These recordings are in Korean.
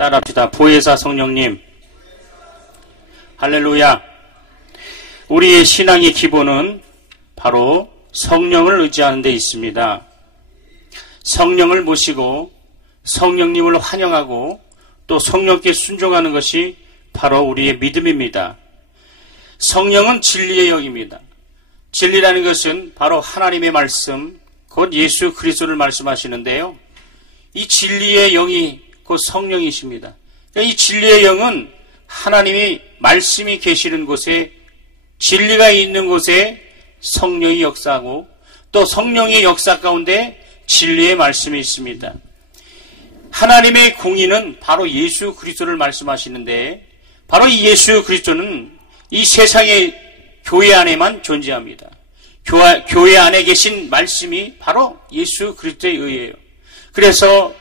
따라합시다. 보혜사 성령님. 할렐루야. 우리의 신앙의 기본은 바로 성령을 의지하는 데 있습니다. 성령을 모시고 성령님을 환영하고 또 성령께 순종하는 것이 바로 우리의 믿음입니다. 성령은 진리의 영입니다. 진리라는 것은 바로 하나님의 말씀, 곧 예수 그리스도를 말씀하시는데요. 이 진리의 영이 곧 성령이십니다. 이 진리의 영은 하나님이 말씀이 계시는 곳에, 진리가 있는 곳에 성령이 역사하고 또 성령의 역사 가운데 진리의 말씀이 있습니다. 하나님의 공의는 바로 예수 그리스도를 말씀하시는데, 바로 이 예수 그리스도는 이 세상의 교회 안에만 존재합니다. 교회 안에 계신 말씀이 바로 예수 그리스도의 의예요. 그래서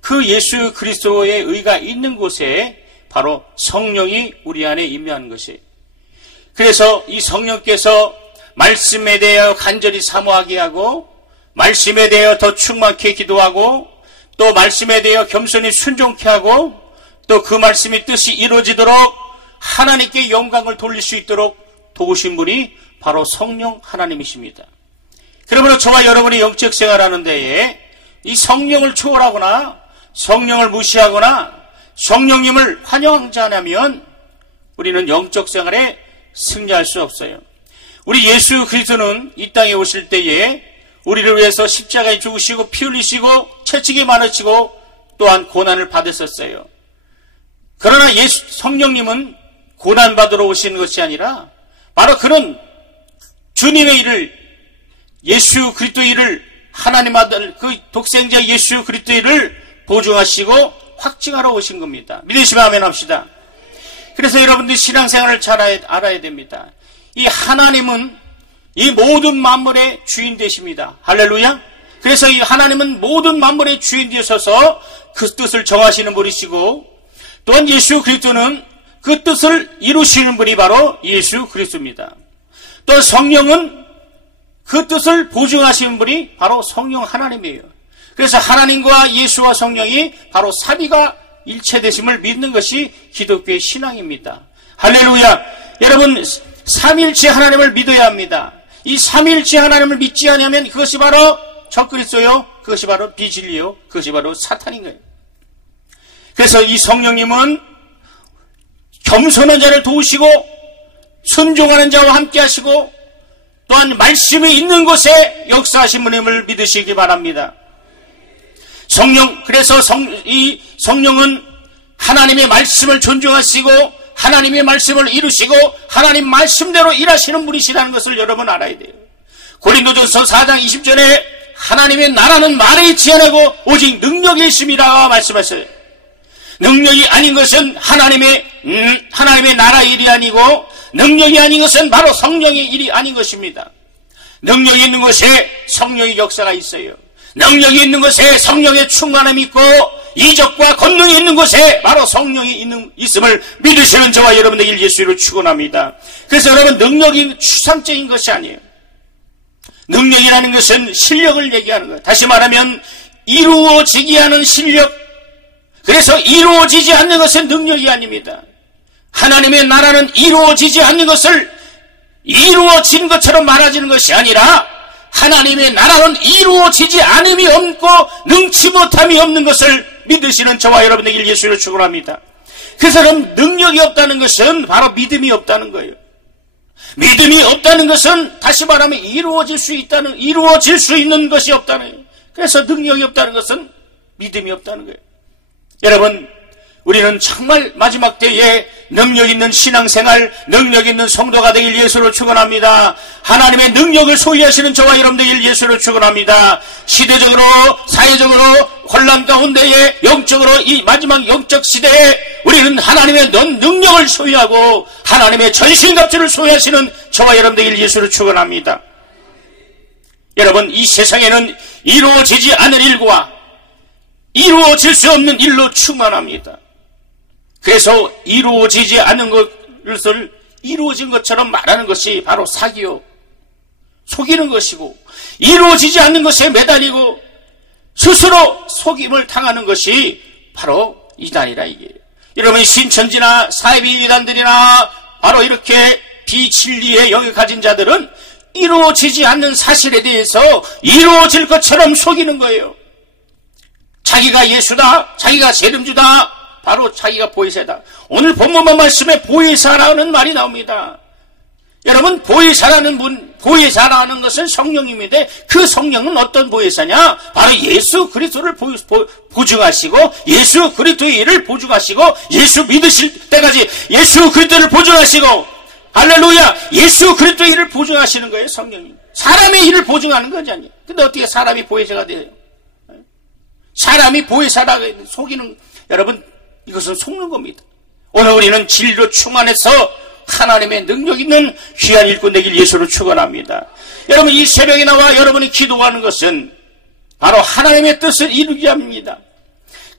그 예수 그리스도의 의가 있는 곳에 바로 성령이 우리 안에 임재하는 것이에요. 그래서 이 성령께서 말씀에 대하여 간절히 사모하게 하고, 말씀에 대하여 더 충만케 기도하고, 또 말씀에 대하여 겸손히 순종케 하고, 또 그 말씀이 뜻이 이루어지도록 하나님께 영광을 돌릴 수 있도록 도우신 분이 바로 성령 하나님이십니다. 그러므로 저와 여러분이 영적 생활하는 데에 이 성령을 초월하거나 성령을 무시하거나 성령님을 환영하지 않으면 우리는 영적 생활에 승리할 수 없어요. 우리 예수 그리스도는 이 땅에 오실 때에 우리를 위해서 십자가에 죽으시고 피 흘리시고 채찍에 맞으시고 또한 고난을 받으셨어요. 그러나 성령님은 고난받으러 오시는 것이 아니라 바로 그런 주님의 일을, 예수 그리스도의 일을, 하나님 아들 그 독생자 예수 그리스도의 일을 보증하시고 확증하러 오신 겁니다. 믿으시면 아멘 합시다. 그래서 여러분들 신앙생활을 잘 알아야 됩니다. 이 하나님은 이 모든 만물의 주인 되십니다. 할렐루야. 그래서 이 하나님은 모든 만물의 주인 되셔서 그 뜻을 정하시는 분이시고, 또한 예수 그리스도는 그 뜻을 이루시는 분이 바로 예수 그리스도입니다. 또 성령은 그 뜻을 보증하시는 분이 바로 성령 하나님이에요. 그래서 하나님과 예수와 성령이 바로 삼위가 일체되심을 믿는 것이 기독교의 신앙입니다. 할렐루야. 여러분, 삼일체 하나님을 믿어야 합니다. 이 삼일체 하나님을 믿지 않으면 그것이 바로 적그리스도요, 그것이 바로 비진리요, 그것이 바로 사탄인 거예요. 그래서 이 성령님은 겸손한 자를 도우시고 순종하는 자와 함께 하시고 또한 말씀이 있는 곳에 역사하신 분임을 믿으시기 바랍니다. 그래서 이 성령은 하나님의 말씀을 존중하시고 하나님의 말씀을 이루시고 하나님 말씀대로 일하시는 분이시라는 것을 여러분 알아야 돼요. 고린도전서 4장 20절에 하나님의 나라는 말에 있지 않고 오직 능력이 있음이라 말씀하셨어요. 능력이 아닌 것은 하나님의 나라의 일이 아니고, 능력이 아닌 것은 바로 성령의 일이 아닌 것입니다. 능력이 있는 곳에 성령의 역사가 있어요. 능력이 있는 곳에 성령의 충만함이 있고, 이적과 권능이 있는 곳에 바로 성령이 있음을 믿으시는 저와 여러분들 예수로 축원합니다. 그래서 여러분, 능력이 추상적인 것이 아니에요. 능력이라는 것은 실력을 얘기하는 거예요. 다시 말하면 이루어지게 하는 실력. 그래서 이루어지지 않는 것은 능력이 아닙니다. 하나님의 나라는 이루어지지 않는 것을 이루어진 것처럼 말하지는 것이 아니라, 하나님의 나라는 이루어지지 않음이 없고 능치 못함이 없는 것을 믿으시는 저와 여러분에게 예수를 축원합니다. 그래서 능력이 없다는 것은 바로 믿음이 없다는 거예요. 믿음이 없다는 것은 다시 말하면 이루어질 수 있는 것이 없다는 거예요. 그래서 능력이 없다는 것은 믿음이 없다는 거예요. 여러분, 우리는 정말 마지막 때에 능력 있는 신앙생활, 능력 있는 성도가 되길 예수로 축원합니다. 하나님의 능력을 소유하시는 저와 여러분들 예수로 축원합니다. 시대적으로, 사회적으로 혼란 가운데에 영적으로 이 마지막 영적 시대에 우리는 하나님의 능력을 소유하고 하나님의 전신갑주를 소유하시는 저와 여러분들 예수로 축원합니다. 여러분, 이 세상에는 이루어지지 않을 일과 이루어질 수 없는 일로 충만합니다. 그래서 이루어지지 않는 것을 이루어진 것처럼 말하는 것이 바로 사기요, 속이는 것이고, 이루어지지 않는 것에 매달리고 스스로 속임을 당하는 것이 바로 이단이라 이게. 여러분 신천지나 사이비 이단들이나 바로 이렇게 비진리의 영을 가진 자들은 이루어지지 않는 사실에 대해서 이루어질 것처럼 속이는 거예요. 자기가 예수다, 자기가 세름주다, 바로 자기가 보혜사다. 오늘 본문 말씀에 보혜사라는 말이 나옵니다. 여러분 보혜사라는 것은 성령입니다. 그 성령은 어떤 보혜사냐? 바로 예수 그리스도를 보증하시고 예수 그리스도의 일을 보증하시고 예수 믿으실 때까지 예수 그리스도를 보증하시고 할렐루야, 예수 그리스도의 일을 보증하시는 거예요. 성령님. 사람의 일을 보증하는 거지 아니에요. 근데 어떻게 사람이 보혜사가 돼요? 사람이 보혜사라 속이는, 여러분 이것은 속는 겁니다. 오늘 우리는 진리로 충만해서 하나님의 능력 있는 귀한 일꾼 되길 예수로 축원합니다. 여러분 이 새벽에 나와 여러분이 기도하는 것은 바로 하나님의 뜻을 이루기 합니다.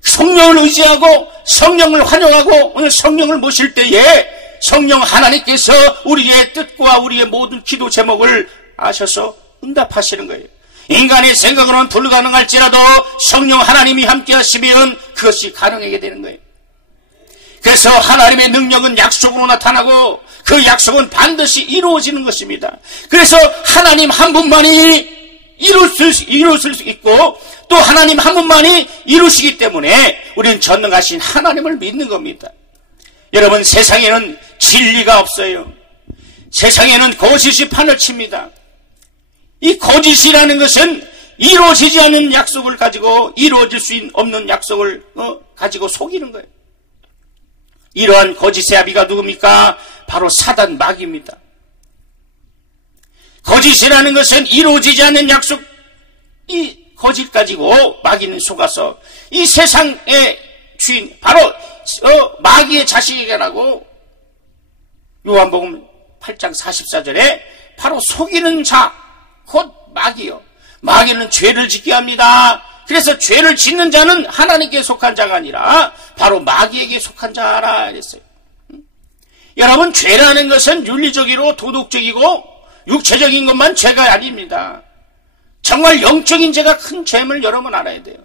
성령을 의지하고 성령을 환영하고 오늘 성령을 모실 때에 성령 하나님께서 우리의 뜻과 우리의 모든 기도 제목을 아셔서 응답하시는 거예요. 인간의 생각으로는 불가능할지라도 성령 하나님이 함께 하시면 그것이 가능하게 되는 거예요. 그래서 하나님의 능력은 약속으로 나타나고 그 약속은 반드시 이루어지는 것입니다. 그래서 하나님 한 분만이 이루실 수 있고 또 하나님 한 분만이 이루시기 때문에 우리는 전능하신 하나님을 믿는 겁니다. 여러분 세상에는 진리가 없어요. 세상에는 거짓이 판을 칩니다. 이 거짓이라는 것은 이루어지지 않는 약속을 가지고 이루어질 수 없는 약속을 가지고 속이는 거예요. 이러한 거짓의 아비가 누굽니까? 바로 사단 마귀입니다. 거짓이라는 것은 이루어지지 않는 약속, 이 거짓 가지고 마귀는 속아서 이 세상의 주인 바로 마귀의 자식이라고 요한복음 8장 44절에 바로 속이는 자 곧 마귀요. 마귀는 죄를 짓게 합니다. 그래서 죄를 짓는 자는 하나님께 속한 자가 아니라 바로 마귀에게 속한 자라 했어요. 여러분 죄라는 것은 윤리적이고 도덕적이고 육체적인 것만 죄가 아닙니다. 정말 영적인 죄가 큰 죄임을 여러분 알아야 돼요.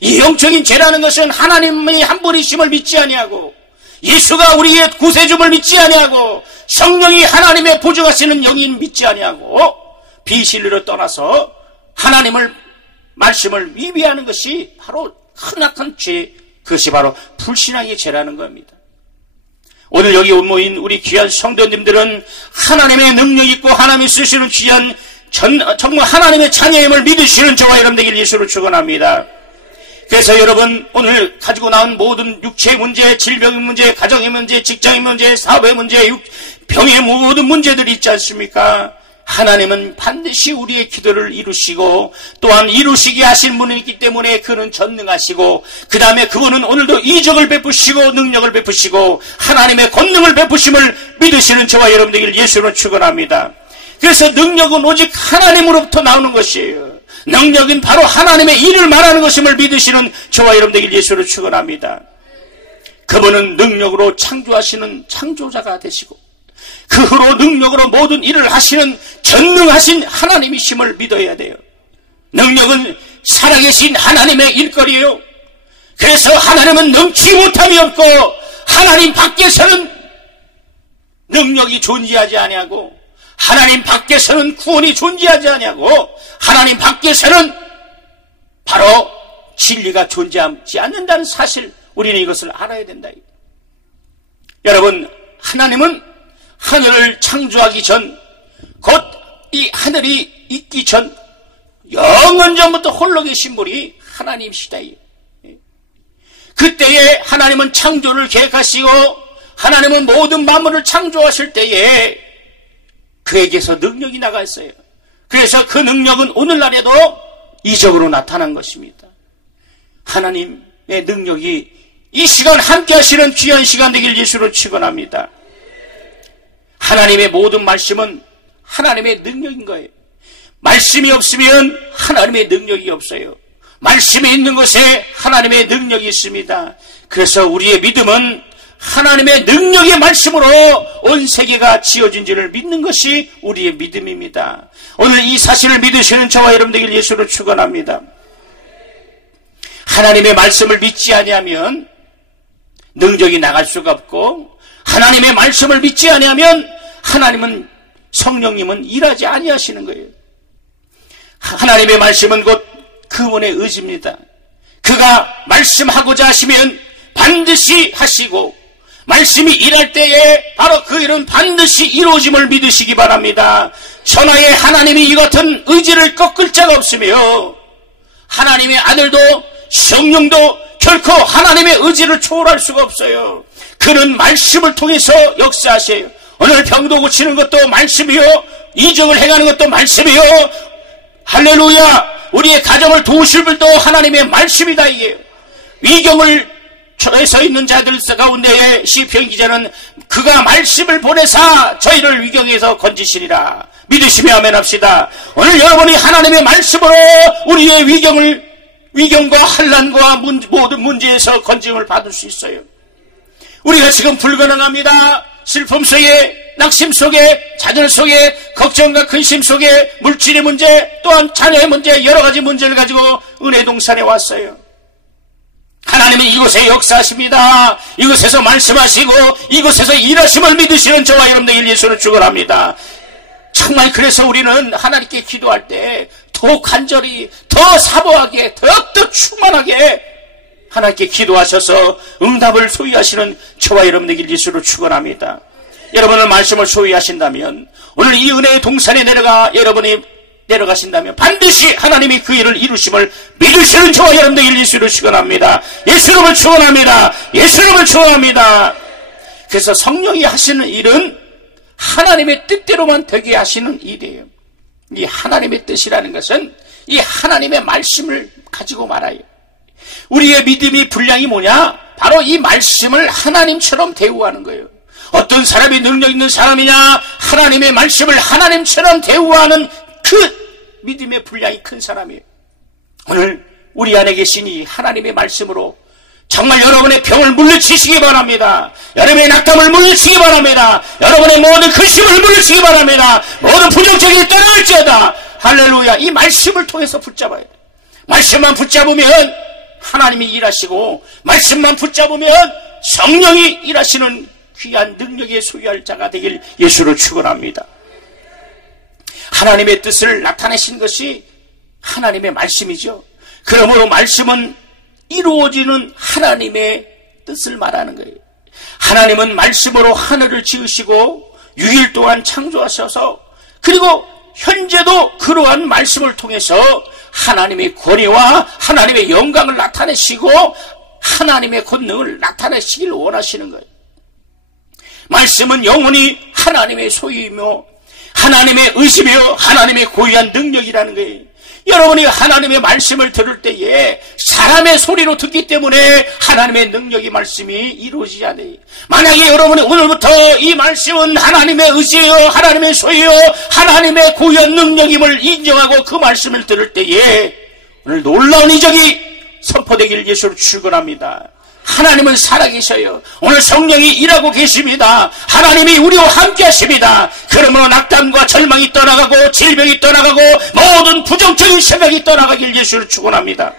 이 영적인 죄라는 것은 하나님의 한 분이심을 믿지 아니하고 예수가 우리의 구세주를 믿지 아니하고 성령이 하나님의 보증하시는 영인 믿지 아니하고 비실리로 떠나서 하나님을 말씀을 위배하는 것이 바로 크나큰 죄, 그것이 바로 불신앙의 죄라는 겁니다. 오늘 여기 모인 우리 귀한 성도님들은 하나님의 능력 있고 하나님이 쓰시는 귀한 정말 하나님의 자녀임을 믿으시는 저와 여러분 되길 예수로 축원합니다. 그래서 여러분 오늘 가지고 나온 모든 육체의 문제, 질병의 문제, 가정의 문제, 직장의 문제, 사업의 문제, 병의 모든 문제들이 있지 않습니까? 하나님은 반드시 우리의 기도를 이루시고 또한 이루시게 하신 분이기 때문에 그는 전능하시고 그 다음에 그분은 오늘도 이적을 베푸시고 능력을 베푸시고 하나님의 권능을 베푸심을 믿으시는 저와 여러분 되길 예수로 축원합니다. 그래서 능력은 오직 하나님으로부터 나오는 것이에요. 능력은 바로 하나님의 일을 말하는 것임을 믿으시는 저와 여러분 되길 예수로 축원합니다. 그분은 능력으로 창조하시는 창조자가 되시고 그 후로 능력으로 모든 일을 하시는 전능하신 하나님이심을 믿어야 돼요. 능력은 살아계신 하나님의 일거리예요. 그래서 하나님은 능치 못함이 없고 하나님 밖에서는 능력이 존재하지 아니하고 하나님 밖에서는 구원이 존재하지 아니하고 하나님 밖에서는 바로 진리가 존재하지 않는다는 사실, 우리는 이것을 알아야 된다. 여러분, 하나님은 하늘을 창조하기 전, 곧 이 하늘이 있기 전 영원 전부터 홀로 계신 분이 하나님이시다. 그때에 하나님은 창조를 계획하시고 하나님은 모든 만물을 창조하실 때에 그에게서 능력이 나가 있어요. 그래서 그 능력은 오늘날에도 이적으로 나타난 것입니다. 하나님의 능력이 이 시간 함께 하시는 귀한 시간 되길 예수로 축원합니다. 하나님의 모든 말씀은 하나님의 능력인 거예요. 말씀이 없으면 하나님의 능력이 없어요. 말씀이 있는 곳에 하나님의 능력이 있습니다. 그래서 우리의 믿음은 하나님의 능력의 말씀으로 온 세계가 지어진지를 믿는 것이 우리의 믿음입니다. 오늘 이 사실을 믿으시는 저와 여러분 되길 예수로 축원합니다. 하나님의 말씀을 믿지 아니하면 능력이 나갈 수가 없고, 하나님의 말씀을 믿지 아니하면 하나님은, 성령님은 일하지 아니하시는 거예요. 하나님의 말씀은 곧 그분의 의지입니다. 그가 말씀하고자 하시면 반드시 하시고, 말씀이 일할 때에 바로 그 일은 반드시 이루어짐을 믿으시기 바랍니다. 천하에 하나님이 이 같은 의지를 꺾을 자가 없으며, 하나님의 아들도 성령도 결코 하나님의 의지를 초월할 수가 없어요. 그는 말씀을 통해서 역사하세요. 오늘 병도 고치는 것도 말씀이요, 이적을 행하는 것도 말씀이요, 할렐루야, 우리의 가정을 도우실 분도 하나님의 말씀이다 이게요. 위경을 처해서 있는 자들 가운데에 시편 기자는 그가 말씀을 보내사 저희를 위경에서 건지시리라. 믿으시며 아멘 합시다. 오늘 여러분이 하나님의 말씀으로 우리의 위경과 환난과 모든 문제에서 건짐을 받을 수 있어요. 우리가 지금 불가능합니다. 슬픔 속에, 낙심 속에, 좌절 속에, 걱정과 근심 속에, 물질의 문제, 또한 자녀의 문제, 여러 가지 문제를 가지고 은혜 동산에 왔어요. 하나님은 이곳에 역사하십니다. 이곳에서 말씀하시고 이곳에서 일하심을 믿으시는 저와 여러분들 예수를 축원합니다. 정말 그래서 우리는 하나님께 기도할 때 더 간절히, 더 사모하게, 더 충만하게 하나님께 기도하셔서 응답을 소유하시는 저와 여러분들 예수를 축원합니다. 여러분은 말씀을 소유하신다면, 오늘 이 은혜의 동산에 여러분이 내려가신다면 반드시 하나님이 그 일을 이루심을 믿으시는 저와 여러분들 예수를 축원합니다. 예수님을 축원합니다. 예수님을 축원합니다. 그래서 성령이 하시는 일은 하나님의 뜻대로만 되게 하시는 일이에요. 이 하나님의 뜻이라는 것은 이 하나님의 말씀을 가지고 말아요. 우리의 믿음의 분량이 뭐냐? 바로 이 말씀을 하나님처럼 대우하는 거예요. 어떤 사람이 능력 있는 사람이냐? 하나님의 말씀을 하나님처럼 대우하는 그 믿음의 분량이 큰 사람이에요. 오늘 우리 안에 계신 이 하나님의 말씀으로 정말 여러분의 병을 물리치시기 바랍니다. 여러분의 낙담을 물리치기 바랍니다. 여러분의 모든 근심을 물리치기 바랍니다. 모든 부정적인 일이 떠날지어다. 할렐루야. 이 말씀을 통해서 붙잡아야 돼요. 말씀만 붙잡으면 하나님이 일하시고, 말씀만 붙잡으면 성령이 일하시는 귀한 능력의 소유할 자가 되길 예수를 축원합니다. 하나님의 뜻을 나타내신 것이 하나님의 말씀이죠. 그러므로 말씀은 이루어지는 하나님의 뜻을 말하는 거예요. 하나님은 말씀으로 하늘을 지으시고 6일 동안 창조하셔서, 그리고 현재도 그러한 말씀을 통해서 하나님의 권위와 하나님의 영광을 나타내시고 하나님의 권능을 나타내시길 원하시는 거예요. 말씀은 영원히 하나님의 소유이며 하나님의 의지며 하나님의 고유한 능력이라는 거예요. 여러분이 하나님의 말씀을 들을 때에 사람의 소리로 듣기 때문에 하나님의 능력의 말씀이 이루어지지 않아요. 만약에 여러분이 오늘부터 이 말씀은 하나님의 의지요, 하나님의 소유요, 하나님의 고유한 능력임을 인정하고 그 말씀을 들을 때에 오늘 놀라운 이적이 선포되길 예수를 축원합니다. 하나님은 살아계셔요. 오늘 성령이 일하고 계십니다. 하나님이 우리와 함께 하십니다. 그러므로 낙담과 절망이 떠나가고 질병이 떠나가고 모든 부정적인 생각이 떠나가길 예수를 축원합니다.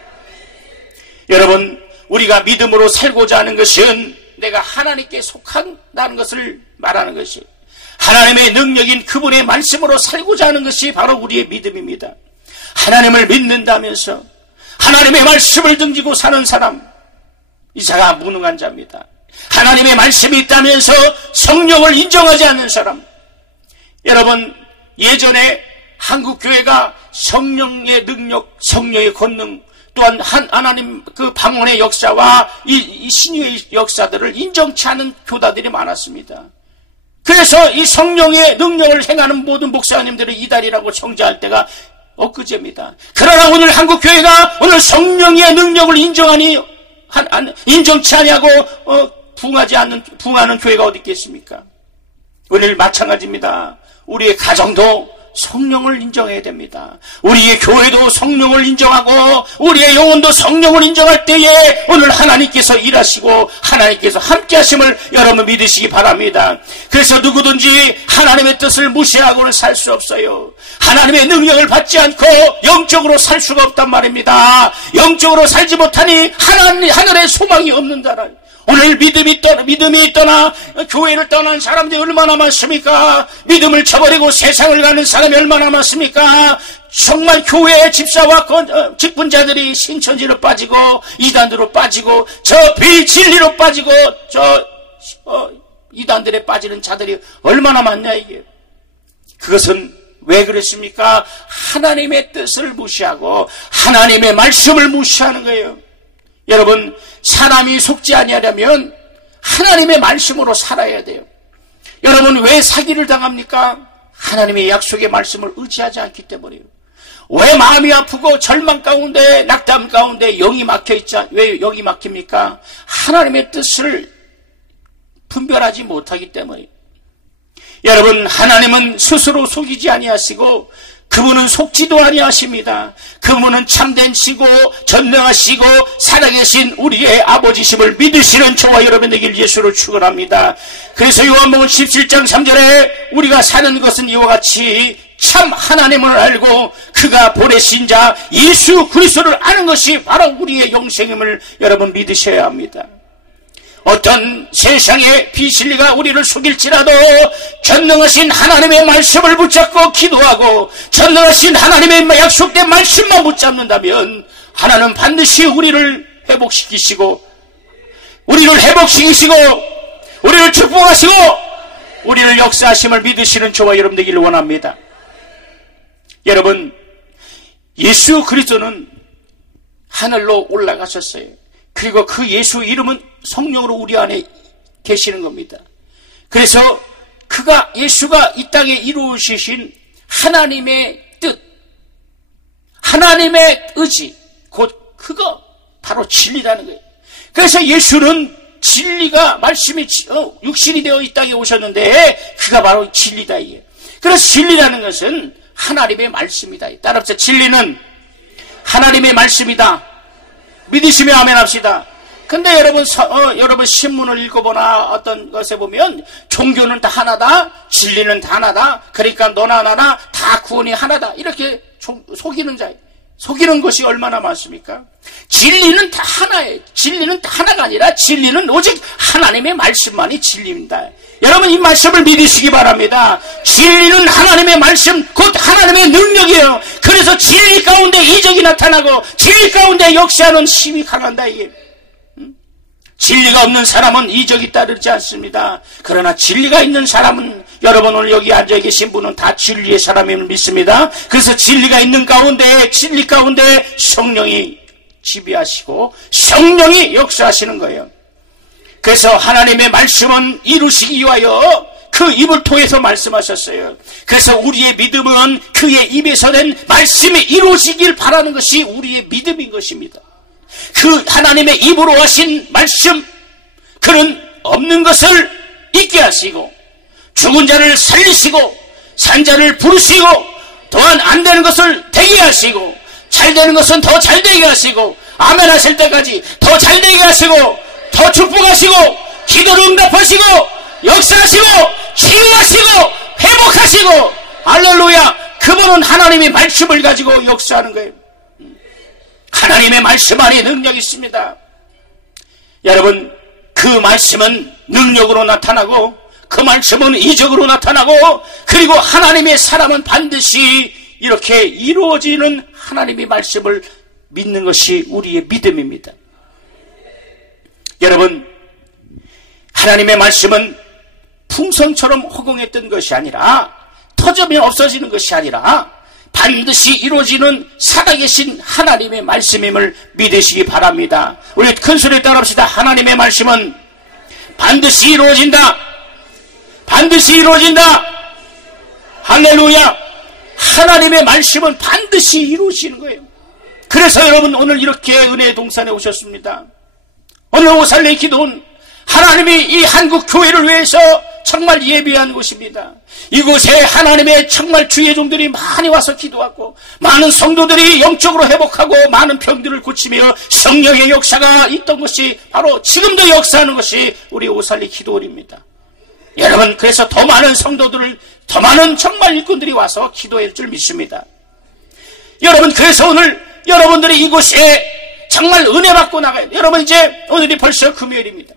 여러분, 우리가 믿음으로 살고자 하는 것은 내가 하나님께 속한다는 것을 말하는 것이, 하나님의 능력인 그분의 말씀으로 살고자 하는 것이 바로 우리의 믿음입니다. 하나님을 믿는다면서 하나님의 말씀을 등지고 사는 사람, 이 자가 무능한 자입니다. 하나님의 말씀이 있다면서 성령을 인정하지 않는 사람. 여러분, 예전에 한국교회가 성령의 능력, 성령의 권능, 또한 하나님 그 방언의 역사와 이 신유의 역사들을 인정치 않는 교단들이 많았습니다. 그래서 이 성령의 능력을 행하는 모든 목사님들을 이달이라고 정죄할 때가 엊그제입니다. 그러나 오늘 한국교회가 오늘 성령의 능력을 인정치 아니하고 붕하는 교회가 어디 있겠습니까? 오늘 마찬가지입니다. 우리의 가정도 성령을 인정해야 됩니다. 우리의 교회도 성령을 인정하고 우리의 영혼도 성령을 인정할 때에 오늘 하나님께서 일하시고 하나님께서 함께 하심을 여러분 믿으시기 바랍니다. 그래서 누구든지 하나님의 뜻을 무시하고는 살 수 없어요. 하나님의 능력을 받지 않고 영적으로 살 수가 없단 말입니다. 영적으로 살지 못하니 하늘의 소망이 없는 자라. 오늘 믿음이 떠나 교회를 떠난 사람들이 얼마나 많습니까? 믿음을 저버리고 세상을 가는 사람이 얼마나 많습니까? 정말 교회의 집사와 직분자들이 신천지로 빠지고 이단으로 빠지고 저 비진리로 빠지고 이단들에 빠지는 자들이 얼마나 많냐 이게. 그것은 왜 그렇습니까? 하나님의 뜻을 무시하고 하나님의 말씀을 무시하는 거예요. 여러분, 사람이 속지 아니하려면 하나님의 말씀으로 살아야 돼요. 여러분, 왜 사기를 당합니까? 하나님의 약속의 말씀을 의지하지 않기 때문이에요. 왜 마음이 아프고 절망 가운데 낙담 가운데 영이 막혀있지, 왜 영이 막힙니까? 하나님의 뜻을 분별하지 못하기 때문이에요. 여러분, 하나님은 스스로 속이지 아니하시고 그분은 속지도 아니하십니다. 그분은 참된시고 전능하시고 살아계신 우리의 아버지심을 믿으시는 저와 여러분 되길 예수로 축원합니다. 그래서 요한복음 17장 3절에 우리가 사는 것은 이와 같이 참 하나님을 알고 그가 보내신 자 예수 그리스도를 아는 것이 바로 우리의 영생임을 여러분 믿으셔야 합니다. 어떤 세상의 비실리가 우리를 속일지라도 전능하신 하나님의 말씀을 붙잡고 기도하고 전능하신 하나님의 약속된 말씀만 붙잡는다면 하나님은 반드시 우리를 회복시키시고 우리를 축복하시고 우리를 역사하심을 믿으시는 저와 여러분 되기를 원합니다. 여러분, 예수 그리스도는 하늘로 올라가셨어요. 그리고 그 예수 이름은 성령으로 우리 안에 계시는 겁니다. 그래서 예수가 이 땅에 이루어주신 하나님의 뜻, 하나님의 의지, 곧 그거 바로 진리라는 거예요. 그래서 예수는 진리가 말씀이 육신이 되어 이 땅에 오셨는데 그가 바로 진리다 이게. 그래서 진리라는 것은 하나님의 말씀이다. 따라서 진리는 하나님의 말씀이다. 믿으시며 아멘 합시다. 근데 여러분 신문을 읽어보나 어떤 것에 보면 종교는 다 하나다, 진리는 다 하나다, 그러니까 너나 하나나 다 구원이 하나다 이렇게 속이는 것이 얼마나 많습니까? 진리는 다 하나예요. 진리는 다 하나가 아니라 진리는 오직 하나님의 말씀만이 진리입니다. 여러분, 이 말씀을 믿으시기 바랍니다. 진리는 하나님의 말씀, 곧 하나님의 능력이에요. 그래서 진리 가운데 이적이 나타나고 진리 가운데 역사하는 힘이 강한다 이게. 진리가 없는 사람은 이적이 따르지 않습니다. 그러나 진리가 있는 사람은, 여러분 오늘 여기 앉아 계신 분은 다 진리의 사람임을 믿습니다. 그래서 진리가 있는 가운데, 진리 가운데 성령이 지배하시고 성령이 역사하시는 거예요. 그래서 하나님의 말씀은 이루시기 위하여 그 입을 통해서 말씀하셨어요. 그래서 우리의 믿음은 그의 입에서 낸 말씀이 이루어지길 바라는 것이 우리의 믿음인 것입니다. 그 하나님의 입으로 하신 말씀, 그는 없는 것을 있게 하시고 죽은 자를 살리시고 산 자를 부르시고 또한 안 되는 것을 되게 하시고 잘 되는 것은 더 잘 되게 하시고 아멘 하실 때까지 더 잘 되게 하시고 더 축복하시고 기도를 응답하시고 역사하시고 치유하시고 회복하시고 할렐루야. 그분은 하나님의 말씀을 가지고 역사하는 거예요. 하나님의 말씀 안에 능력이 있습니다. 여러분, 그 말씀은 능력으로 나타나고 그 말씀은 이적으로 나타나고 그리고 하나님의 사람은 반드시 이렇게 이루어지는 하나님의 말씀을 믿는 것이 우리의 믿음입니다. 여러분, 하나님의 말씀은 풍선처럼 허공했던 것이 아니라 터지면 없어지는 것이 아니라 반드시 이루어지는 살아계신 하나님의 말씀임을 믿으시기 바랍니다. 우리 큰 소리에 따라합시다. 하나님의 말씀은 반드시 이루어진다. 반드시 이루어진다. 할렐루야. 하나님의 말씀은 반드시 이루어지는 거예요. 그래서 여러분 오늘 이렇게 은혜의 동산에 오셨습니다. 오늘 오살레 기도는 하나님이 이 한국 교회를 위해서 정말 예비한 곳입니다. 이곳에 하나님의 정말 주의 종들이 많이 와서 기도하고 많은 성도들이 영적으로 회복하고 많은 병들을 고치며 성령의 역사가 있던 것이 바로 지금도 역사하는 것이 우리 오살레 기도원입니다. 여러분, 그래서 더 많은 성도들을, 더 많은 정말 일꾼들이 와서 기도할 줄 믿습니다. 여러분, 그래서 오늘 여러분들이 이곳에 정말 은혜 받고 나가요. 여러분, 이제 오늘이 벌써 금요일입니다.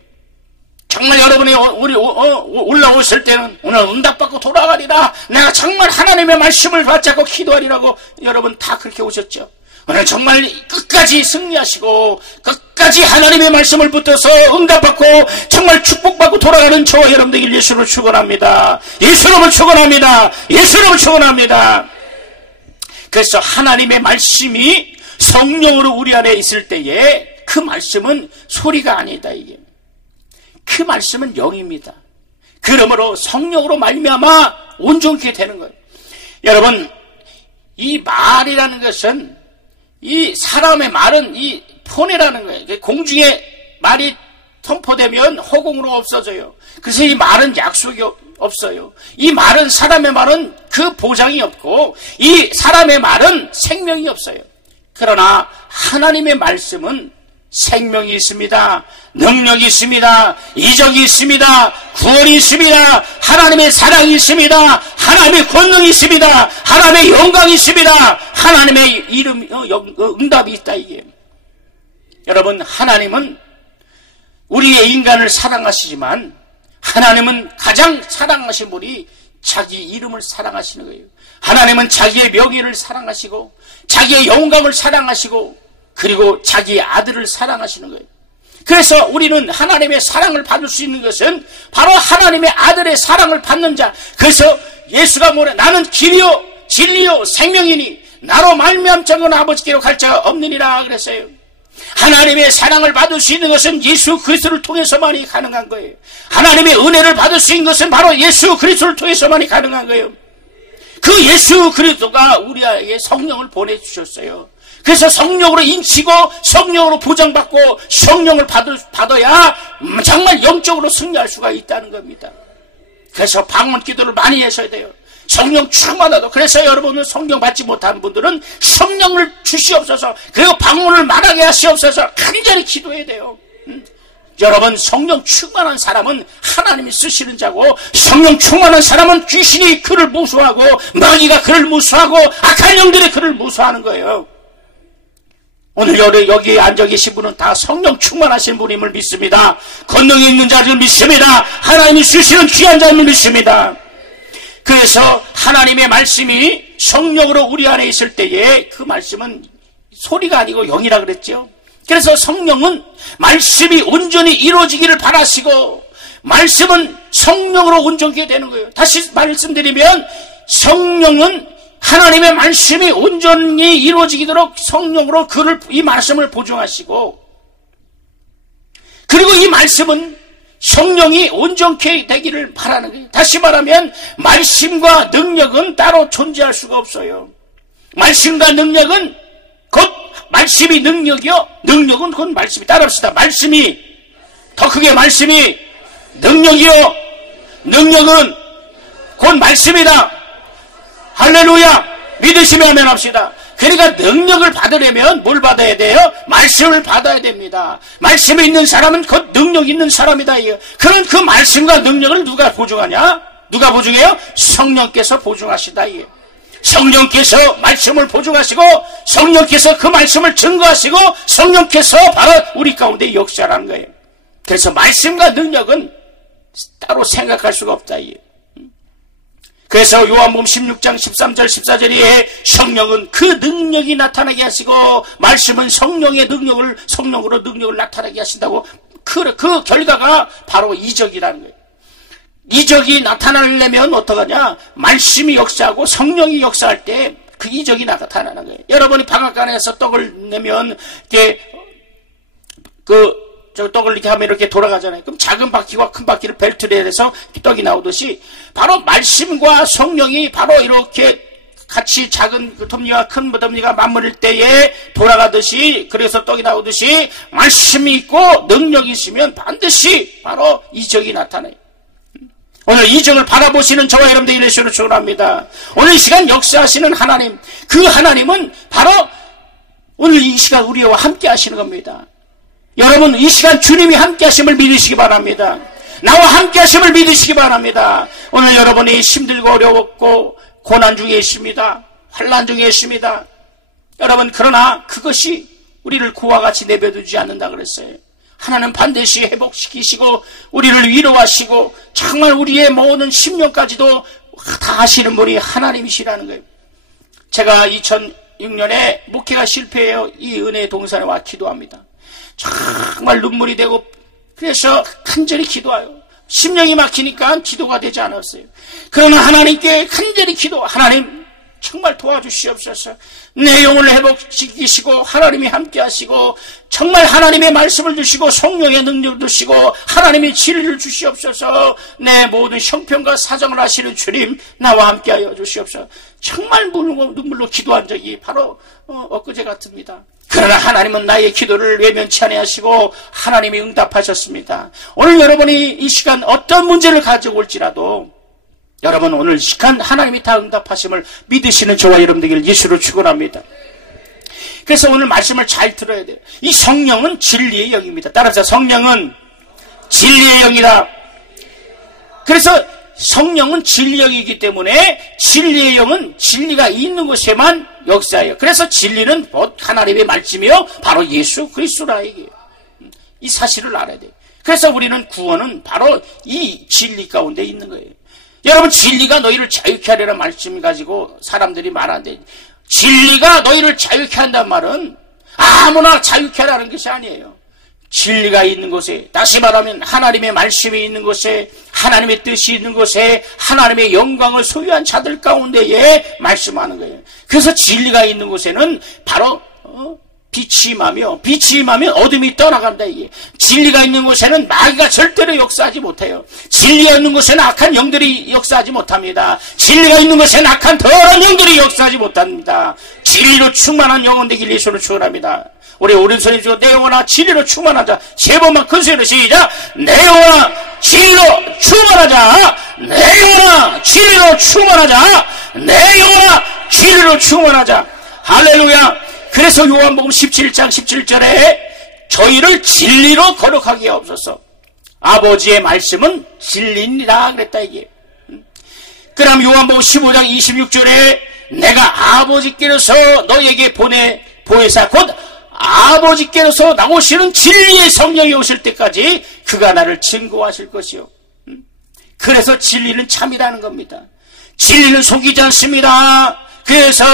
정말 여러분이 올라오실 때는 오늘 응답받고 돌아가리라, 내가 정말 하나님의 말씀을 받자고 기도하리라고 여러분 다 그렇게 오셨죠. 오늘 정말 끝까지 승리하시고 끝까지 하나님의 말씀을 붙들어서 응답받고 정말 축복받고 돌아가는 저와 여러분들 예수로 축원합니다. 예수로 축원합니다. 예수로 축원합니다. 그래서 하나님의 말씀이 성령으로 우리 안에 있을 때에 그 말씀은 소리가 아니다. 이게 그 말씀은 영입니다. 그러므로 성령으로 말미암아 온전케 되는 거예요. 여러분, 이 말이라는 것은, 이 사람의 말은 이 폰이라는 거예요. 공중에 말이 선포되면 허공으로 없어져요. 그래서 이 말은 약속이 없어요. 이 말은, 사람의 말은 그 보장이 없고 이 사람의 말은 생명이 없어요. 그러나 하나님의 말씀은 생명이 있습니다. 능력이 있습니다. 이적이 있습니다. 구원이 있습니다. 하나님의 사랑이 있습니다. 하나님의 권능이 있습니다. 하나님의 영광이 있습니다. 하나님의 이름, 응답이 있다. 이게 여러분, 하나님은 우리의 인간을 사랑하시지만 하나님은 가장 사랑하신 분이 자기 이름을 사랑하시는 거예요. 하나님은 자기의 명예를 사랑하시고 자기의 영광을 사랑하시고 그리고 자기의 아들을 사랑하시는 거예요. 그래서 우리는 하나님의 사랑을 받을 수 있는 것은 바로 하나님의 아들의 사랑을 받는 자. 그래서 예수가 뭐래? 나는 길이요 진리요 생명이니 나로 말미암자는 아버지께로 갈 자가 없느니라 그랬어요. 하나님의 사랑을 받을 수 있는 것은 예수 그리스도를 통해서만이 가능한 거예요. 하나님의 은혜를 받을 수 있는 것은 바로 예수 그리스도를 통해서만이 가능한 거예요. 그 예수 그리스도가 우리에게 성령을 보내주셨어요. 그래서 성령으로 인치고 성령으로 보장받고 성령을 받아야 정말 영적으로 승리할 수가 있다는 겁니다. 그래서 방언 기도를 많이 하셔야 돼요. 성령 충만하다. 그래서 여러분은 성령 받지 못한 분들은 성령을 주시옵소서, 그리고 방언을 말하게 하시옵소서 간절히 기도해야 돼요. 여러분, 성령 충만한 사람은 하나님이 쓰시는 자고, 성령 충만한 사람은 귀신이 그를 무수하고 마귀가 그를 무수하고 악한 영들이 그를 무수하는 거예요. 오늘 여기 앉아 계신 분은 다 성령 충만하신 분임을 믿습니다. 권능이 있는 자를 믿습니다. 하나님이 주시는 귀한 자를 믿습니다. 그래서 하나님의 말씀이 성령으로 우리 안에 있을 때에 그 말씀은 소리가 아니고 영이라 그랬죠. 그래서 성령은 말씀이 온전히 이루어지기를 바라시고 말씀은 성령으로 온전하게 되는 거예요. 다시 말씀드리면 성령은 하나님의 말씀이 온전히 이루어지도록 성령으로 이 말씀을 보증하시고, 그리고 이 말씀은 성령이 온전케 되기를 바라는 거예요. 다시 말하면 말씀과 능력은 따로 존재할 수가 없어요. 말씀과 능력은 곧 말씀이 능력이요, 능력은 곧 말씀이. 따라합시다. 말씀이 더 크게, 말씀이 능력이요, 능력은 곧 말씀이다. 할렐루야. 믿으시면 아멘 합시다. 그러니까 능력을 받으려면 뭘 받아야 돼요? 말씀을 받아야 됩니다. 말씀이 있는 사람은 곧 능력 있는 사람이다. 그런 그 말씀과 능력을 누가 보증하냐? 누가 보증해요? 성령께서 보증하시다. 성령께서 말씀을 보증하시고 성령께서 그 말씀을 증거하시고 성령께서 바로 우리 가운데 역사하는 거예요. 그래서 말씀과 능력은 따로 생각할 수가 없다. 그래서 요한복음 16장 13절 14절에 성령은 그 능력이 나타나게 하시고 말씀은 성령의 능력을, 성령으로 능력을 나타나게 하신다고. 그 결과가 바로 이적이라는 거예요. 이적이 나타나려면 어떡하냐? 말씀이 역사하고 성령이 역사할 때 그 이적이 나타나는 거예요. 여러분이 방앗간에서 떡을 내면 이렇게 떡을 이렇게 하면 이렇게 돌아가잖아요. 그럼 작은 바퀴와 큰 바퀴를 벨트를 해서 떡이 나오듯이 바로 말씀과 성령이 바로 이렇게 같이 작은 톱니와 큰 톱니가 맞물릴 때에 돌아가듯이, 그래서 떡이 나오듯이 말씀이 있고 능력이 있으면 반드시 바로 이적이 나타나요. 오늘 이적을 바라보시는 저와 여러분들 예수로 축원합니다. 오늘 이 시간 역사하시는 하나님, 그 하나님은 바로 오늘 이 시간 우리와 함께 하시는 겁니다. 여러분, 이 시간 주님이 함께 하심을 믿으시기 바랍니다. 나와 함께 하심을 믿으시기 바랍니다. 오늘 여러분이 힘들고 어려웠고 고난 중에 있습니다. 환난 중에 있습니다. 여러분, 그러나 그것이 우리를 그와 같이 내버려두지 않는다 그랬어요. 하나님 반드시 회복시키시고 우리를 위로하시고 정말 우리의 모든 심령까지도 다 하시는 분이 하나님이시라는 거예요. 제가 2006년에 목회가 실패해요. 이 은혜의 동산에 와 기도합니다. 정말 눈물이 되고 그래서 간절히 기도해요. 심령이 막히니까 기도가 되지 않았어요. 그러나 하나님께 간절히 기도, 하나님 정말 도와주시옵소서. 내 영혼을 회복시키시고 하나님이 함께 하시고 정말 하나님의 말씀을 주시고 성령의 능력을 주시고 하나님의 진리를 주시옵소서. 내 모든 형편과 사정을 아시는 주님 나와 함께 하여 주시옵소서. 정말 눈물로 기도한 적이 바로 엊그제 같습니다. 그러나 하나님은 나의 기도를 외면치 아니하시고 하나님이 응답하셨습니다. 오늘 여러분이 이 시간 어떤 문제를 가지고 올지라도 여러분 오늘 시간 하나님이 다 응답하심을 믿으시는 저와 여러분 되기를 예수로 축원합니다. 그래서 오늘 말씀을 잘 들어야 돼요. 이 성령은 진리의 영입니다. 따라서 성령은 진리의 영이다. 그래서 성령은 진리의 영이기 때문에 진리의 영은 진리가 있는 곳에만 역사해요. 그래서 진리는 곧 하나님의 말씀이요 바로 예수 그리스도라 얘기예요. 이 사실을 알아야 돼요. 그래서 우리는 구원은 바로 이 진리 가운데 있는 거예요. 여러분 진리가 너희를 자유케 하려는 말씀 가지고 사람들이 말하는데 진리가 너희를 자유케 한다는 말은 아무나 자유케 하라는 것이 아니에요. 진리가 있는 곳에, 다시 말하면 하나님의 말씀이 있는 곳에, 하나님의 뜻이 있는 곳에 하나님의 영광을 소유한 자들 가운데에 말씀하는 거예요. 그래서 진리가 있는 곳에는 바로 빛이 임하며, 빛이 임하면 어둠이 떠나간다 이게. 진리가 있는 곳에는 마귀가 절대로 역사하지 못해요. 진리가 있는 곳에는 악한 영들이 역사하지 못합니다. 진리가 있는 곳에는 악한 더러운 영들이 역사하지 못합니다. 진리로 충만한 영혼 되길 예수로 축원합니다. 우리 오른손에 주고 내 영혼아 진리로 충만하자. 세 번만 큰 소리로 시작. 내 영혼아 진리로 충만하자. 내 영혼아 진리로 충만하자. 내 영혼아 진리로 충만하자. 할렐루야. 그래서 요한복음 17장 17절에 저희를 진리로 거룩하게 하옵소서. 아버지의 말씀은 진리니라 그랬다 이게. 그럼 요한복음 15장 26절에 내가 아버지께로서 너에게 보내사 곧 아버지께로서 나오시는 진리의 성령이 오실 때까지 그가 나를 증거하실 것이요. 그래서 진리는 참이라는 겁니다. 진리는 속이지 않습니다. 그래서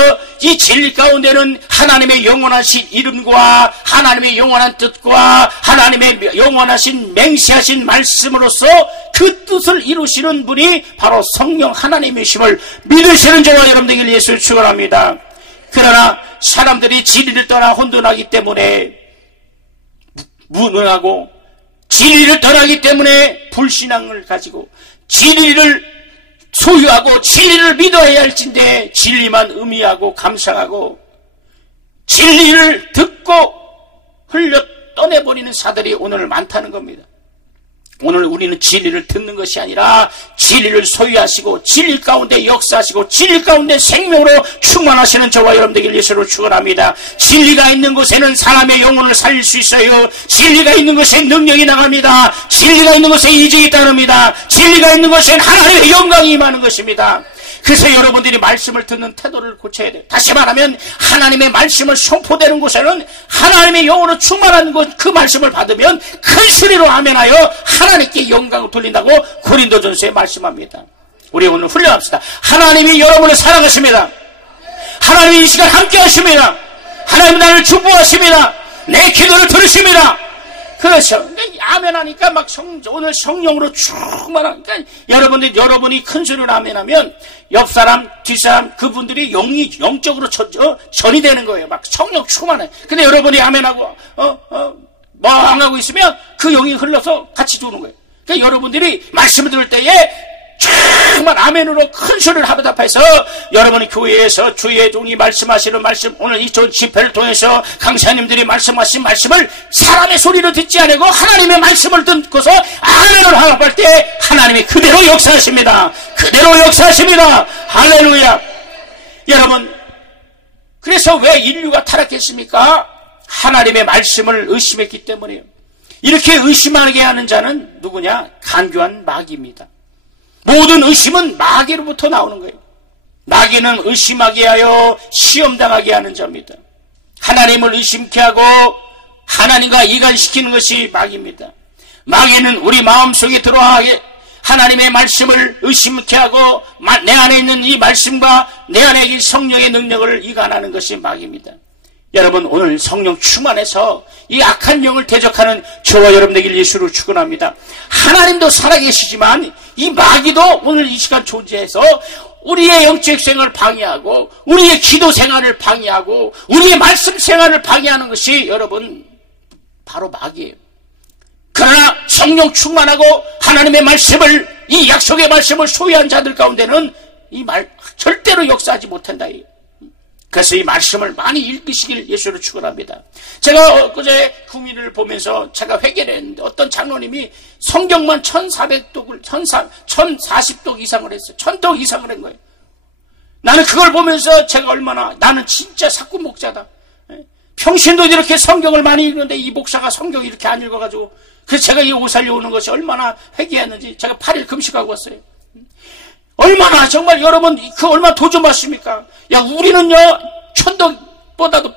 이 진리 가운데는 하나님의 영원하신 이름과 하나님의 영원한 뜻과 하나님의 영원하신 맹세하신 말씀으로서 그 뜻을 이루시는 분이 바로 성령 하나님이심을 믿으시는 저와 여러분들에게 예수를 축원합니다. 그러나 사람들이 진리를 떠나 혼돈하기 때문에 무능하고 진리를 떠나기 때문에 불신앙을 가지고 진리를 소유하고 진리를 믿어야 할진데 진리만 의미하고 감상하고 진리를 듣고 흘려 떠내버리는 사들이 오늘 많다는 겁니다. 오늘 우리는 진리를 듣는 것이 아니라 진리를 소유하시고 진리 가운데 역사하시고 진리 가운데 생명으로 충만하시는 저와 여러분들에게 예수로 축원합니다. 진리가 있는 곳에는 사람의 영혼을 살릴 수 있어요. 진리가 있는 곳에 능력이 나갑니다. 진리가 있는 곳에 이적이 따릅니다. 진리가 있는 곳에는 하나님의 영광이 임하는 것입니다. 그래서 여러분들이 말씀을 듣는 태도를 고쳐야 돼요. 다시 말하면 하나님의 말씀을 선포되는 곳에는 하나님의 영으로 충만한 곳 그 말씀을 받으면 큰 소리로 아멘하여 하나님께 영광을 돌린다고 고린도전서에 말씀합니다. 우리 오늘 훈련합시다. 하나님이 여러분을 사랑하십니다. 하나님이 이 시간 함께 하십니다. 하나님 나를 축복하십니다. 내 기도를 들으십니다. 그렇죠. 아멘하니까 막 오늘 성령으로 충만한, 그러니까 여러분이 큰 소리로 아멘하면 옆 사람, 뒷 사람, 그분들이 영적으로 전이 되는 거예요. 막 성령 충만해. 근데 여러분이 아멘하고, 멍하고 있으면 그 영이 흘러서 같이 주는 거예요. 그러니까 여러분들이 말씀을 들을 때에 정말 아멘으로 큰 소리를 하다파해서 여러분이 교회에서 주의 종이 말씀하시는 말씀, 오늘 이 집회를 통해서 강사님들이 말씀하신 말씀을 사람의 소리로 듣지 않고 하나님의 말씀을 듣고서 아멘을 하답할 때 하나님이 그대로 역사하십니다. 그대로 역사하십니다. 할렐루야. 여러분, 그래서 왜 인류가 타락했습니까? 하나님의 말씀을 의심했기 때문에요. 이렇게 의심하게 하는 자는 누구냐? 간교한 마귀입니다. 모든 의심은 마귀로부터 나오는 거예요. 마귀는 의심하게 하여 시험당하게 하는 자입니다. 하나님을 의심케 하고 하나님과 이간시키는 것이 마귀입니다. 마귀는 우리 마음속에 들어와게 하나님의 말씀을 의심케 하고 내 안에 있는 이 말씀과 내 안에 이 성령의 능력을 이간하는 것이 마귀입니다. 여러분, 오늘 성령 충만해서 이 악한 영을 대적하는 저와 여러분 되길 예수로 축원합니다. 하나님도 살아계시지만 이 마귀도 오늘 이 시간 존재해서 우리의 영적 생활을 방해하고 우리의 기도 생활을 방해하고 우리의 말씀 생활을 방해하는 것이 여러분 바로 마귀예요. 그러나 성령 충만하고 하나님의 말씀을, 이 약속의 말씀을 소유한 자들 가운데는 이 말 절대로 역사하지 못한다. 그래서 이 말씀을 많이 읽으시길 예수로 축원합니다. 제가 엊그제 구민을 보면서 제가 회개를 했는데 어떤 장로님이 성경만 1400독을 1040독 이상을 했어요. 1000독 이상을 한 거예요. 나는 그걸 보면서 제가 얼마나, 나는 진짜 사꾼 목자다. 평신도 이렇게 성경을 많이 읽는데 이 목사가 성경을 이렇게 안 읽어가지고, 그래서 제가 이 옷 살려오는 것이 얼마나 회개했는지 제가 8일 금식하고 왔어요. 얼마나 정말 여러분 그 얼마나 도전받습니까? 야, 우리는요 1000독보다도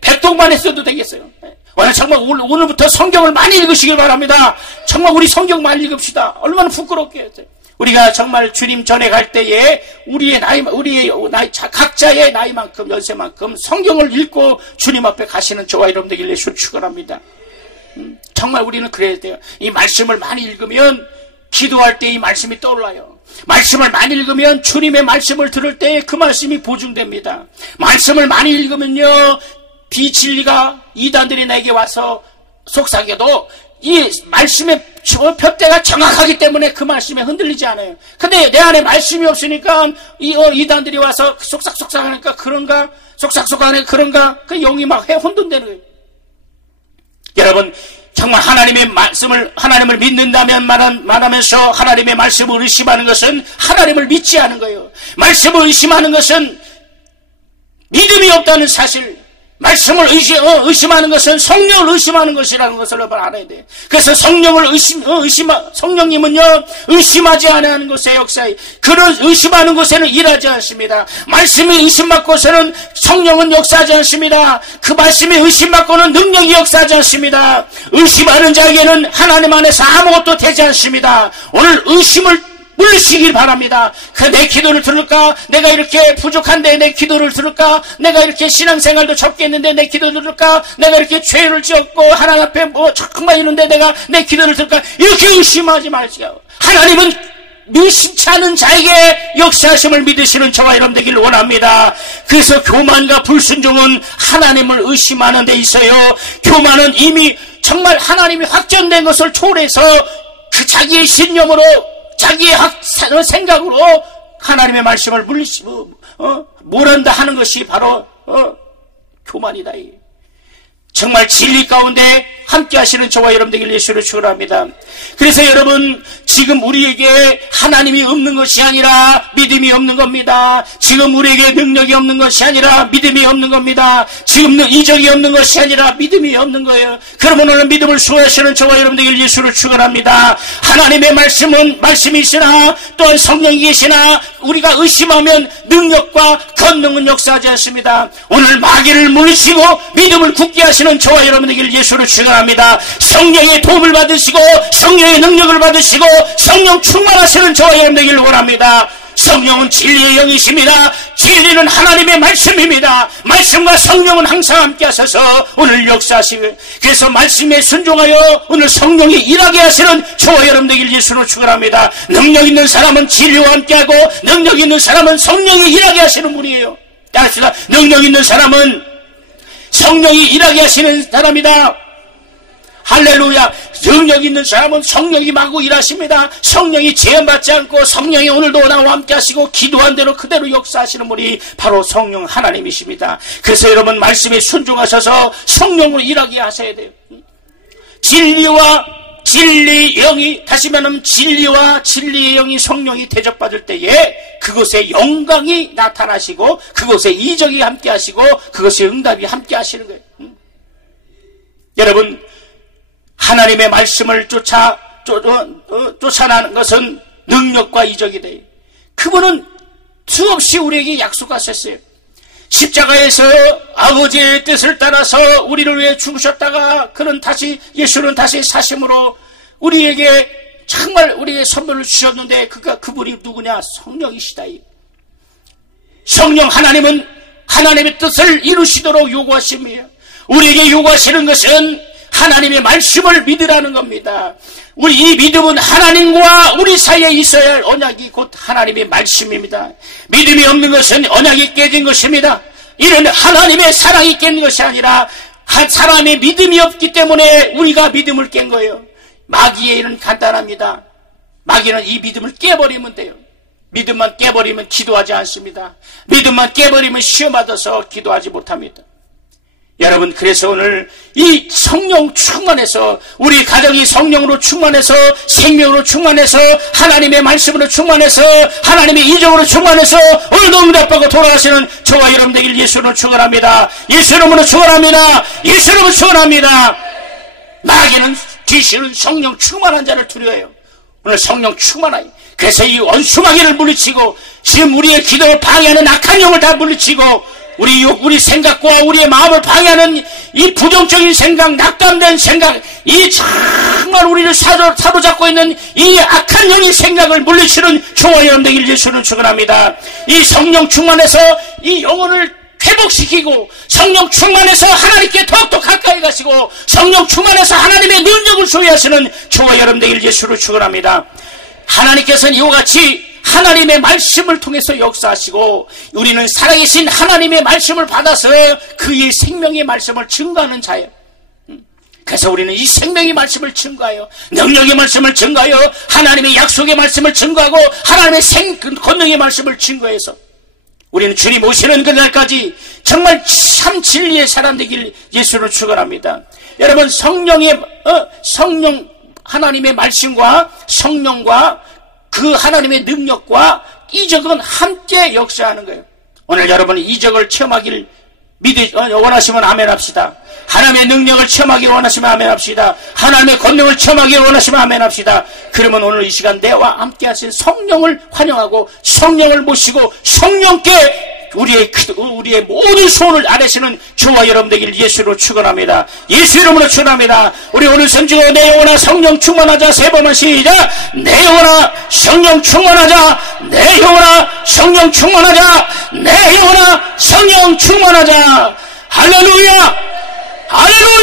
100독만 했어도 되겠어요. 오늘 정말 오늘부터 성경을 많이 읽으시길 바랍니다. 정말 우리 성경 많이 읽읍시다. 얼마나 부끄럽게 했어요. 우리가 정말 주님 전에 갈 때에 우리의 나이 각자의 나이만큼 연세만큼 성경을 읽고 주님 앞에 가시는 저와 여러분들 예수 축원합니다. 정말 우리는 그래야 돼요. 이 말씀을 많이 읽으면 기도할 때 이 말씀이 떠올라요. 말씀을 많이 읽으면 주님의 말씀을 들을 때 그 말씀이 보증됩니다. 말씀을 많이 읽으면요 비진리가 이단들이 내게 와서 속삭여도 이 말씀의 푯대가 정확하기 때문에 그 말씀에 흔들리지 않아요. 근데 내 안에 말씀이 없으니까 이단들이 와서 속삭속삭 하니까 그런가, 속삭속삭 하니까 그런가, 그 영이 막 혼돈되는 거예요. 여러분, 정말 하나님을 믿는다면 말하면서 하나님의 말씀을 의심하는 것은 하나님을 믿지 않은 거예요. 말씀을 의심하는 것은 믿음이 없다는 사실, 말씀을 의심하는 것은 성령을 의심하는 것이라는 것을 여러분 알아야 돼요. 그래서 성령님은요, 의심하지 않는 것의 역사에, 그런 의심하는 곳에는 일하지 않습니다. 말씀이 의심받고서는 성령은 역사하지 않습니다. 그 말씀이 의심받고는 능력이 역사하지 않습니다. 의심하는 자에게는 하나님 안에서 아무것도 되지 않습니다. 오늘 의심을 물으시길 바랍니다. 내 기도를 들을까? 내가 이렇게 부족한데 내 기도를 들을까? 내가 이렇게 신앙생활도 적게 했는데 내 기도를 들을까? 내가 이렇게 죄를 지었고 하나님 앞에 정말 이런데 내가 내 기도를 들을까? 이렇게 의심하지 마시고 하나님은 의심치 않은 자에게 역사하심을 믿으시는 저와 여러분 되길 원합니다. 그래서 교만과 불순종은 하나님을 의심하는 데 있어요. 교만은 이미 정말 하나님이 확정된 것을 초월해서 그 자기의 신념으로 자기의 생각으로 하나님의 말씀을 모른다 하는 것이 바로 교만이다. 정말 진리 가운데 함께 하시는 저와 여러분들 예수를 축원합니다. 그래서 여러분, 지금 우리에게 하나님이 없는 것이 아니라 믿음이 없는 겁니다. 지금 우리에게 능력이 없는 것이 아니라 믿음이 없는 겁니다. 지금 이적이 없는 것이 아니라 믿음이 없는 거예요. 그러면 오늘 믿음을 수호하시는 저와 여러분들 예수를 축원합니다. 하나님의 말씀이 있으나 또한 성령이 계시나 우리가 의심하면 능력과 권능은 역사하지 않습니다. 오늘 마귀를 물리치고 믿음을 굳게 하시는 저와 여러분들 예수를 축원합니다. 성령의 도움을 받으시고 성령의 능력을 받으시고 성령 충만하시는 저와 여러분 되기를 원합니다. 성령은 진리의 영이십니다. 진리는 하나님의 말씀입니다. 말씀과 성령은 항상 함께 하셔서 오늘 역사하시고, 그래서 말씀에 순종하여 오늘 성령이 일하게 하시는 저와 여러분 되기를 예수로 축원합니다. 능력 있는 사람은 진리와 함께하고 능력 있는 사람은 성령이 일하게 하시는 분이에요. 따라합시다. 능력 있는 사람은 성령이 일하게 하시는 사람이다. 할렐루야. 능력 있는 사람은 성령이 마구 일하십니다. 성령이 제한받지 않고 성령이 오늘도 나와 함께 하시고 기도한 대로 그대로 역사하시는 분이 바로 성령 하나님이십니다. 그래서 여러분 말씀에 순종하셔서 성령으로 일하게 하셔야 돼요. 진리와 진리 영이, 다시 말하면 진리와 진리의 영이 성령이 대접받을 때에 그곳에 영광이 나타나시고 그곳에 이적이 함께 하시고 그곳에 응답이 함께 하시는 거예요. 여러분, 하나님의 말씀을 쫓아나는 것은 능력과 이적이 돼요. 그분은 수없이 우리에게 약속하셨어요. 십자가에서 아버지의 뜻을 따라서 우리를 위해 죽으셨다가 예수는 다시 사심으로 우리에게 정말 우리의 선물을 주셨는데 그분이 누구냐? 성령이시다. 성령 하나님은 하나님의 뜻을 이루시도록 요구하십니다. 우리에게 요구하시는 것은 하나님의 말씀을 믿으라는 겁니다. 우리 이 믿음은 하나님과 우리 사이에 있어야 할 언약이 곧 하나님의 말씀입니다. 믿음이 없는 것은 언약이 깨진 것입니다. 이는 하나님의 사랑이 깬 것이 아니라 한 사람의 믿음이 없기 때문에 우리가 믿음을 깬 거예요. 마귀의 일은 간단합니다. 마귀는 이 믿음을 깨버리면 돼요. 믿음만 깨버리면 기도하지 않습니다. 믿음만 깨버리면 시험 받아서 기도하지 못합니다. 여러분, 그래서 오늘 이 성령 충만해서 우리 가정이 성령으로 충만해서 생명으로 충만해서 하나님의 말씀으로 충만해서 하나님의 이적으로 충만해서 오늘도 응답하고 돌아가시는 저와 여러분 되길 예수로 축원합니다. 예수 이름으로 축원합니다. 예수 이름으로 축원합니다. 마귀는 귀신은 성령 충만한 자를 두려워해요. 오늘 성령 충만하여 그래서 이 원수마귀를 물리치고 지금 우리의 기도를 방해하는 악한 영을 다 물리치고 우리 생각과 우리의 마음을 방해하는 이 부정적인 생각, 낙담된 생각, 이 정말 우리를 사로잡고 있는 이 악한 영의 생각을 물리치는 저와 여러분 되길 예수는 축원합니다. 이 성령 충만해서 이 영혼을 회복시키고 성령 충만해서 하나님께 더욱더 가까이 가시고 성령 충만해서 하나님의 능력을 소유하시는 저와 여러분 되길 예수를 축원합니다. 하나님께서는 이와 같이 하나님의 말씀을 통해서 역사하시고 우리는 살아계신 하나님의 말씀을 받아서 그의 생명의 말씀을 증거하는 자예요. 그래서 우리는 이 생명의 말씀을 증거하여 능력의 말씀을 증거하여 하나님의 약속의 말씀을 증거하고 하나님의 권능의 말씀을 증거해서 우리는 주님 오시는 그날까지 정말 참 진리의 사람 되길 예수를 축원합니다. 여러분, 성령 하나님의 말씀과 성령과 그 하나님의 능력과 이적은 함께 역사하는 거예요. 오늘 여러분이 이적을 체험하기를 원하시면 아멘 합시다. 하나님의 능력을 체험하기를 원하시면 아멘 합시다. 하나님의 권능을 체험하기를 원하시면 아멘 합시다. 그러면 오늘 이 시간 내와 함께 하신 성령을 환영하고 성령을 모시고 성령께 우리의 모든 소원을 아뢰시는 저와 여러분 되길 예수로 축원합니다. 예수 이름으로 축원합니다. 우리 오늘 선지고 내 영혼아 성령 충만하자 세 번만 시작. 내 영혼아 성령 충만하자. 내 영혼아 성령 충만하자. 내 영혼아 성령 충만하자. 할렐루야. 할렐루야.